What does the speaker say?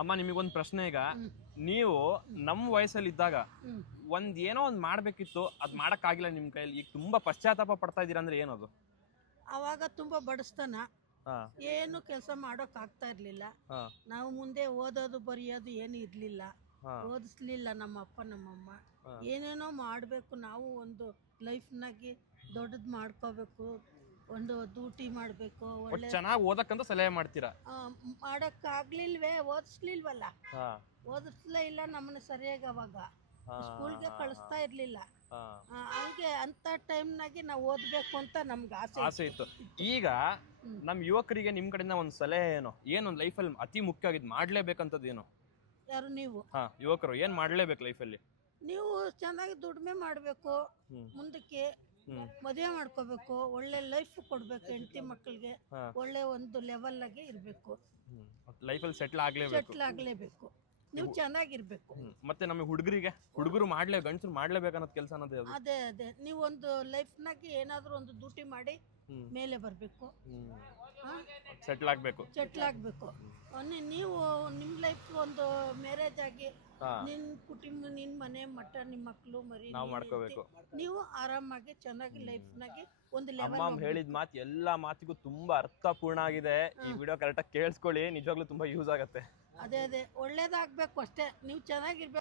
ಅಮ್ಮ ನಿಮಗೊಂದು ಪ್ರಶ್ನೆ ಈಗ. ನೀವು ನಮ್ಮ ವಯಸ್ಸಲ್ಲಿ ಇದ್ದಾಗ ಏನೋ ಒಂದ್ ಮಾಡ್ಬೇಕಿತ್ತು, ಅದ್ ಮಾಡಕ್ಕಾಗಿಲ್ಲ ನಿಮ್ ಕೈಯಲ್ಲಿ, ಈಗ ತುಂಬಾ ಪಶ್ಚಾತ್ತಾಪ ಪಡ್ತಾ ಇದೀರ ಅಂದ್ರೆ ಏನದು? ಅವಾಗ ತುಂಬ ಬಡಸ್ತನ, ಹಾ ಏನು ಕೆಲಸ ಮಾಡೋಕ್ ಆಗ್ತಾ ಇರ್ಲಿಲ್ಲ. ಹಾ ನಾವು ಮುಂದೆ ಓದೋದು ಬರೆಯೋದು ಏನು ಇರ್ಲಿಲ್ಲ, ಹಾ ಓದಿಸ್ಲಿಲ್ಲ ನಮ್ಮ ಅಪ್ಪ ನಮ್ಮಮ್ಮ. ಹಾ. ಏನೇನೋ ಮಾಡಬೇಕು, ನಾವು ಒಂದು ಲೈಫ್ನಾಗಿ ದೊಡ್ಡದು ಮಾಡ್ಕೋಬೇಕು, ಒಂದು ಡ್ಯೂಟಿ ಮಾಡಬೇಕು, ಒಳ್ಳೆ ಚೆನ್ನಾಗಿ ಓದಕ್ಕಂತ ಸಲಹೆ ಮಾಡ್ತೀರಾ? ಮಾಡೋಕ್ಕಾಗ್ಲಿಲ್ವೇ, ಓದಿಸ್ಲಿಲ್ವಲ್ಲ, ಹಾ ಓದಿಸ್ಲೇ ಇಲ್ಲ ನಮ್ಮನ್ನ ಸರಿಯಾಗಿ. ಅವಾಗ ಸ್ಕೂಲ್ಗೆ ಕಳಿಸ್ತಾ ಇರ್ಲಿಲ್ಲ. ಹಾ ಹಂಗೆ ಅಂತ ಟೈಮ್ನಾಗೆ ನಾವು ಓದಬೇಕು ಅಂತ ನಮ್ಗೆ ಆಸೆ ಇತ್ತು. ಈಗ ನಮ್ ಯುವಕರಿಗೆ ನಿಮ್ ಕಡೆಯಿಂದ ಒಂದ್ ಸಲಹೆ ಏನು ಲೈಫಲ್ಲಿ ಅತಿ ಮುಖ್ಯವಾಗಿದ್ ಮಾಡ್ಲೇಬೇಕಂತದ್ದು ಏನು? ಯಾರು ನೀವು? ಹಾ, ಯುವಕರು ಏನ್ ಮಾಡ್ಲೇಬೇಕು ಲೈಫಲ್ಲಿ? ನೀವು ಚೆನ್ನಾಗಿ ದುಡಿಮೆ ಮಾಡಬೇಕು, ಮುಂದಕ್ಕೆ ಮದುವೆ ಮಾಡ್ಕೋಬೇಕು, ಒಳ್ಳೆ ಲೈಫ್ ಕೊಡ್ಬೇಕು ಹೆಂಡತಿ ಮಕ್ಕಳಿಗೆ, ಒಳ್ಳೆ ಒಂದು ಲೆವೆಲ್ ಆಗಿ ಇರಬೇಕು, ಲೈಫಲ್ಲಿ ಸೆಟ್ಲ್ ಆಗ್ಲೇಬೇಕು, ನೀವು ಚೆನ್ನಾಗಿರ್ಬೇಕು. ಮತ್ತೆ ನಮಗೆ ಹುಡುಗರು ಗಂಡಸರು ಮಾಡ್ಲೇಬೇಕು ಅನ್ನೋದು ಕೆಲಸ ಅನ್ನೋದು ಯಾವ್ದು? ಅದೇ ನೀವು ಒಂದು ಲೈಫ್ನಾಗೆ ಏನಾದರೂ ಒಂದು ಡ್ಯೂಟಿ ಮಾಡಿ ಮೇಲೆ ಬರಬೇಕು, ಸೆಟ್ಲ್ ಆಗ್ಬೇಕು. ನೀವು ನಿಮ್ಮ ಲೈಫ್ ಒಂದು ಮ್ಯಾರೇಜ್ ಆಗಿ ನಿನ್ನ ಕುಟುಂಬ, ನಿನ್ನ ಮನೆ ಮಟ್ಟ, ನಿಮ್ಮ ಮಕ್ಕಳು ಮರಿ ಮಾಡ್ಕೋಬೇಕು. ನೀವು ಆರಾಮಾಗಿ ಚೆನ್ನಾಗಿ ಲೈಫ್ನಾಗೆ ಒಂದು ಲೆವೆಲ್. ಅಮ್ಮ ಹೇಳಿದ ಮಾತು ಎಲ್ಲಾ ಮಾತಿಗೂ ತುಂಬಾ ಅರ್ಥಪೂರ್ಣ ಆಗಿದೆ. ಈ ವಿಡಿಯೋ ಕರೆಕ್ಟಾಗಿ ಕೇಳಿಸ್ಕೊಳ್ಳಿ, ನಿಜವಾಗ್ಲೂ ತುಂಬಾ ಯೂಸ್ ಆಗತ್ತೆ. ಅದೇ ಒಳ್ಳೇದಾಗಬೇಕು ಅಷ್ಟೇ, ನೀವು ಚೆನ್ನಾಗಿರ್ಬೇಕು.